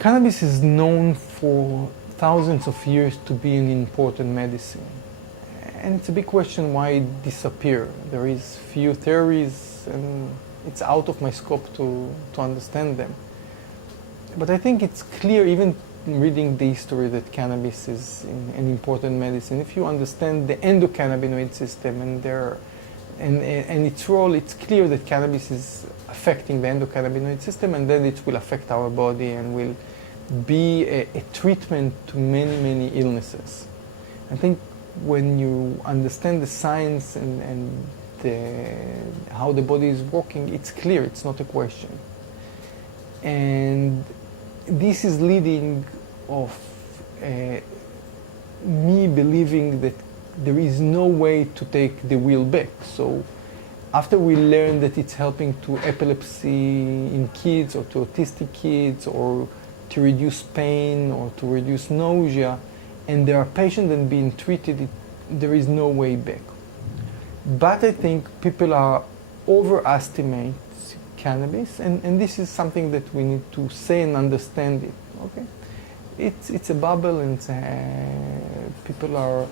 Cannabis is known for thousands of years to be an important medicine. And it's a big question why it disappeared. There is few theories and it's out of my scope to understand them. But I think it's clear, even reading the history, that cannabis is an important medicine. If you understand the endocannabinoid system and its role, it's clear that cannabis is affecting the endocannabinoid system, and then it will affect our body and will be a treatment to many, many illnesses. I think when you understand the science and how the body is working, it's clear, it's not a question. And this is leading of me believing that there is no way to take the wheel back. So after we learn that it's helping to epilepsy in kids or to autistic kids or to reduce pain or to reduce nausea, and there are patients that are being treated, there is no way back. But I think people are overestimate cannabis, and this is something that we need to say and understand it. Okay, it's a bubble, and people are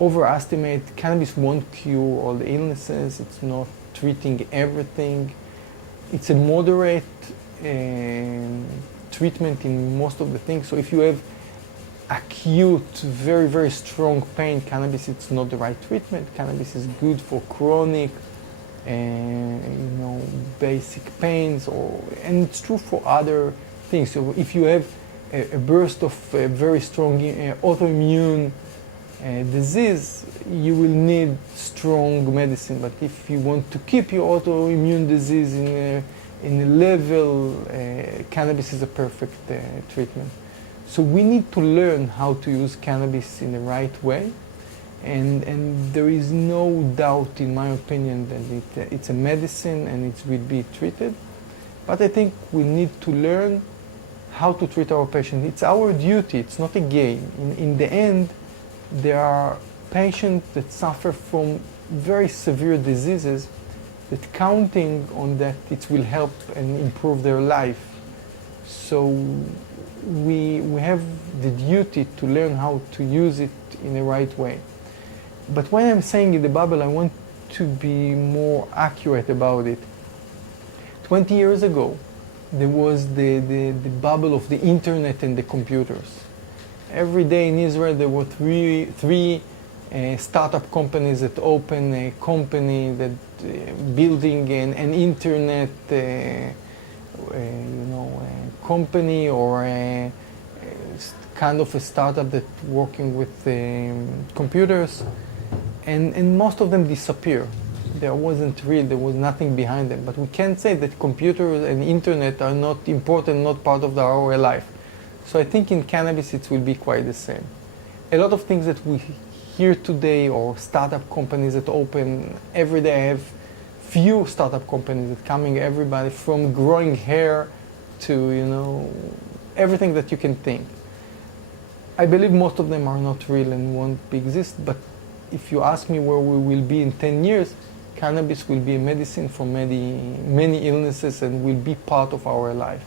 overestimate. Cannabis won't cure all the illnesses. It's not treating everything. It's a moderate treatment in most of the things. So if you have acute, very, very strong pain, cannabis it's not the right treatment. Cannabis is good for chronic, basic pains, and it's true for other things. So if you have a burst of very strong autoimmune disease, you will need strong medicine. But if you want to keep your autoimmune disease in a level, cannabis is a perfect treatment. So we need to learn how to use cannabis in the right way, and there is no doubt, in my opinion, that it's a medicine and it will be treated. But I think we need to learn how to treat our patients. It's our duty, it's not a game. In the end, there are patients that suffer from very severe diseases that counting on that it will help and improve their life. So we have the duty to learn how to use it in the right way. But when I'm saying in the bubble, I want to be more accurate about it. 20 years ago, there was the bubble of the internet and the computers. Every day in Israel there were three startup companies that open a company that building an internet company, or a kind of a startup that working with computers, and most of them disappear. There was nothing behind them. But we can't say that computers and internet are not important, not part of our life. So I think in cannabis it will be quite the same. A lot of things that we hear today, or startup companies that open every day, I have few startup companies that coming, everybody from growing hair to everything that you can think. I believe most of them are not real and won't exist, but if you ask me where we will be in 10 years, cannabis will be a medicine for many, many illnesses and will be part of our life.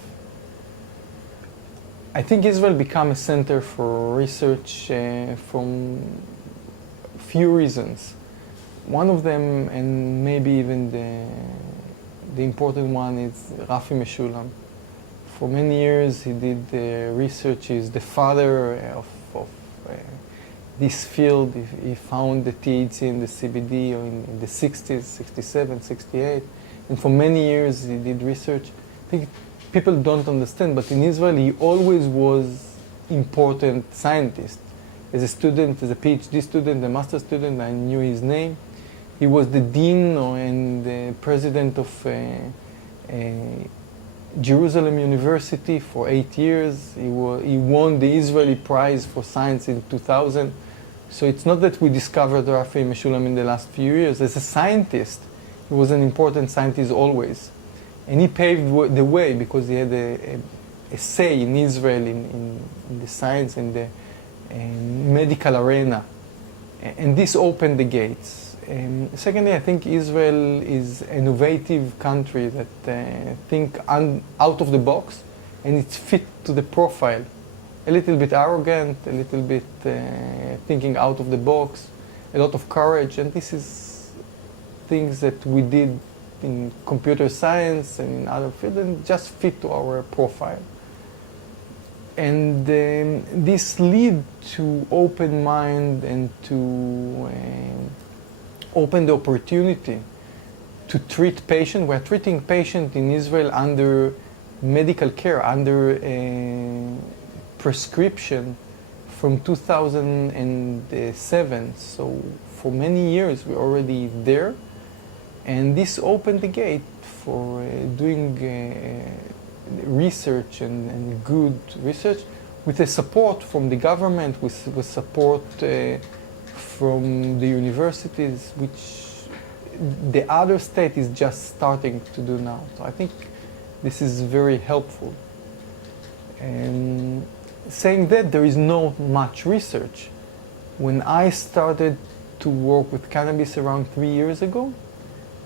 I think Israel became a center for research from few reasons. One of them, and maybe even the important one, is Rafi Meshulam. For many years he did research. He's the father of this field. He found the THC and the CBD in the 60s, 67, 68. And for many years he did research. I think people don't understand, but in Israel he always was important scientist. As a student, as a PhD student, a master student, I knew his name. He was the dean and the president of Jerusalem University for 8 years. He won the Israeli Prize for Science in 2000. So it's not that we discovered Rafi Meshulam in the last few years. As a scientist, he was an important scientist always. And he paved the way because he had a say in Israel in the science and the medical arena. And this opened the gates. Secondly, I think Israel is an innovative country that think out of the box. and it's fit to the profile. A little bit arrogant, a little bit thinking out of the box, a lot of courage, and this is things that we did in computer science and in other fields and just fit to our profile. And this lead to open mind and to open the opportunity to treat patient. We're treating patient in Israel under medical care, under prescription from 2007. So for many years we're already there. And this opened the gate for doing research and good research with the support from the government, with support from the universities, which the other state is just starting to do now. So I think this is very helpful. And saying that, there is not much research. When I started to work with cannabis around 3 years ago,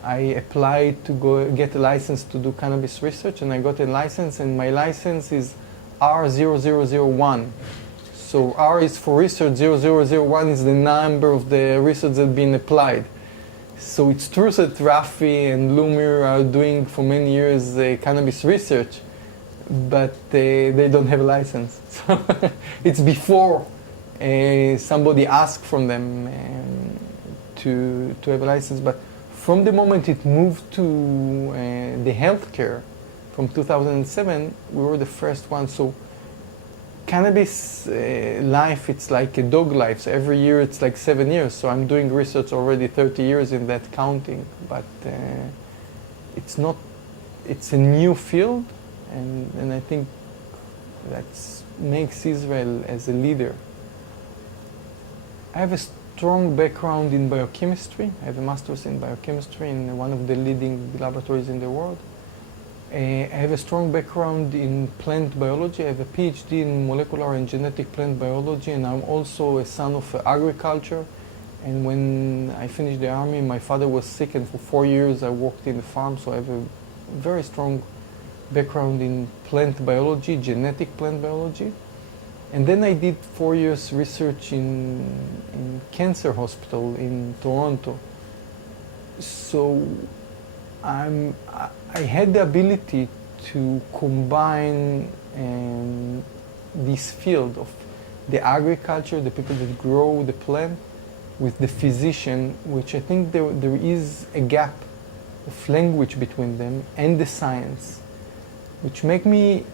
I applied to go get a license to do cannabis research, and I got a license, and my license is R0001. So R is for research, 0001 is the number of the research that has been applied. So it's true that Rafi and Lumir are doing for many years cannabis research, but they don't have a license. So it's before somebody asked from them to have a license. But from the moment it moved to the healthcare from 2007, we were the first one. So cannabis life, it's like a dog life. So every year it's like 7 years. So I'm doing research already 30 years in that counting. But it's not, it's a new field. And I think that makes Israel as a leader. I have a strong background in biochemistry. I have a master's in biochemistry in one of the leading laboratories in the world. I have a strong background in plant biology. I have a PhD in molecular and genetic plant biology, and I'm also a son of agriculture. And when I finished the army, my father was sick, and for 4 years I worked in the farm, so I have a very strong background in plant biology, genetic plant biology. And then I did 4 years research in cancer hospital in Toronto. So I had the ability to combine this field of the agriculture, the people that grow the plant, with the physician, which I think there is a gap of language between them, and the science, which make me,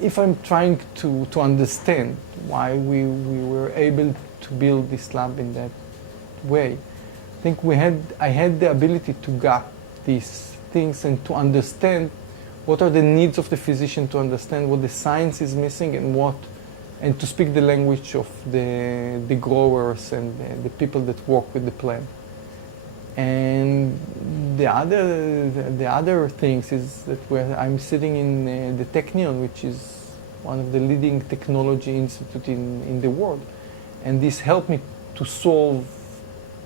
if I'm trying to understand why we were able to build this lab in that way, I think I had the ability to gap these things and to understand what are the needs of the physician, to understand what the science is missing and to speak the language of the growers and the people that work with the plant. And the other things is that I'm sitting in the Technion, which is one of the leading technology institute in the world, and this helped me to solve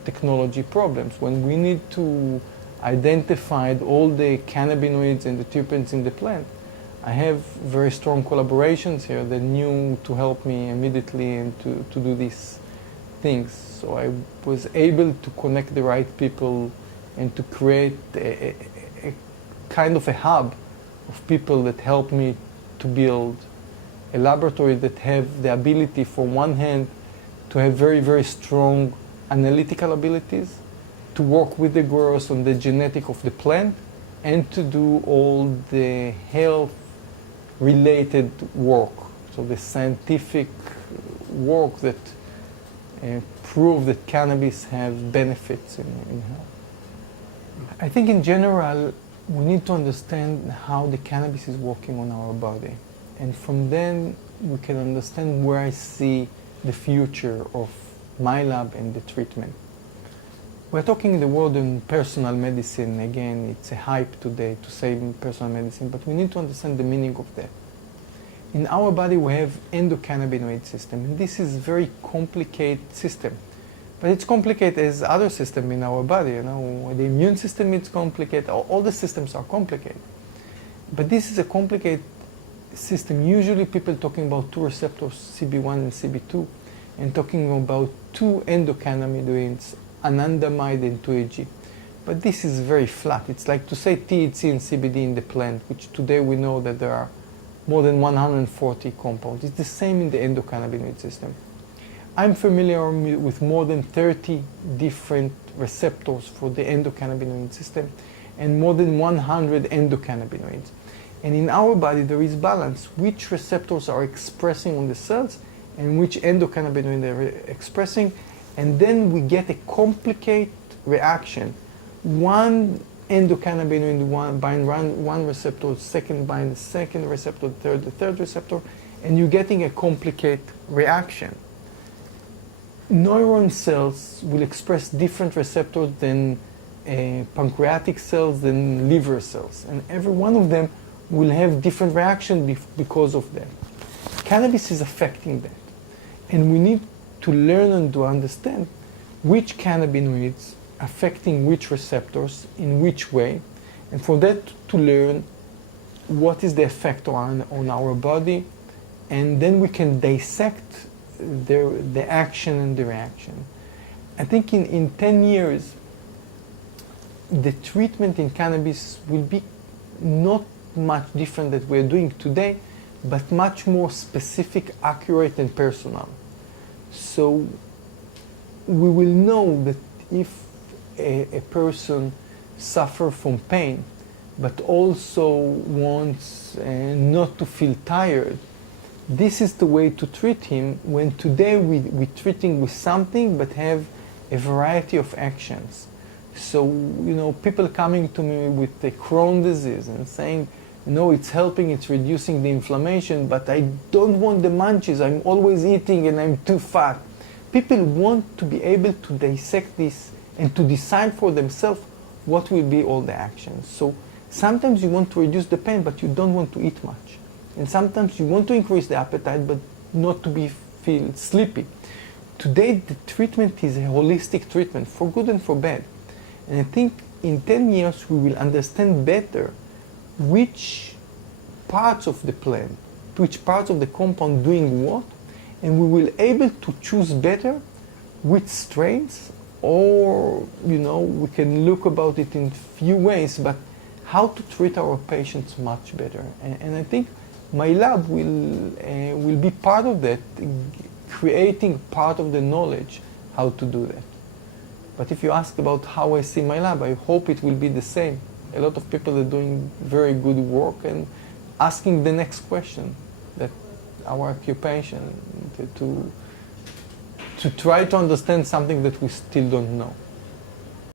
technology problems. When we need to identify all the cannabinoids and the terpenes in the plant, I have very strong collaborations here that knew to help me immediately and to do these things. So I was able to connect the right people and to create a kind of a hub of people that help me to build a laboratory that have the ability, from one hand, to have very, very strong analytical abilities, to work with the growers on the genetic of the plant, and to do all the health-related work, so the scientific work that prove that cannabis have benefits in health. I think in general, we need to understand how the cannabis is working on our body. And from then, we can understand where I see the future of my lab and the treatment. We're talking in the world in personal medicine. Again, it's a hype today to say personal medicine, but we need to understand the meaning of that. In our body, we have endocannabinoid system, and this is a very complicated system. But it's complicated as other systems in our body. You know, the immune system is complicated. All the systems are complicated. But this is a complicated system. Usually people talking about two receptors, CB1 and CB2, and talking about two endocannabinoids, anandamide and 2-AG. But this is very flat. It's like to say THC and CBD in the plant, which today we know that there are more than 140 compounds. It's the same in the endocannabinoid system. I'm familiar with more than 30 different receptors for the endocannabinoid system and more than 100 endocannabinoids. And in our body there is balance, which receptors are expressing on the cells and which endocannabinoid are expressing, and then we get a complicated reaction. One endocannabinoid bind one receptor, second bind the second receptor, the third receptor, and you're getting a complicated reaction. Neuron cells will express different receptors than pancreatic cells, than liver cells, and every one of them will have different reactions because of that. Cannabis is affecting that, and we need to learn and to understand which cannabinoids affecting which receptors in which way, and for that to learn what is the effect on our body, and then we can dissect the action and the reaction. I think in 10 years the treatment in cannabis will be not much different than we're doing today, but much more specific, accurate and personal. So we will know that if a person suffers from pain but also wants not to feel tired, this is the way to treat him, when today we treat him with something but have a variety of actions. So, you know, people coming to me with the Crohn's disease and saying, no, it's helping, it's reducing the inflammation, but I don't want the munchies, I'm always eating and I'm too fat. People want to be able to dissect this and to decide for themselves what will be all the actions. So sometimes you want to reduce the pain, but you don't want to eat much. And sometimes you want to increase the appetite, but not to feel sleepy. Today the treatment is a holistic treatment, for good and for bad. And I think in 10 years we will understand better which parts of the plant, which parts of the compound doing what, and we will able to choose better which strains, or, you know, we can look about it in few ways, but how to treat our patients much better. And I think my lab will be part of that, creating part of the knowledge how to do that. But if you ask about how I see my lab, I hope it will be the same. A lot of people are doing very good work and asking the next question, that our occupation, to try to understand something that we still don't know.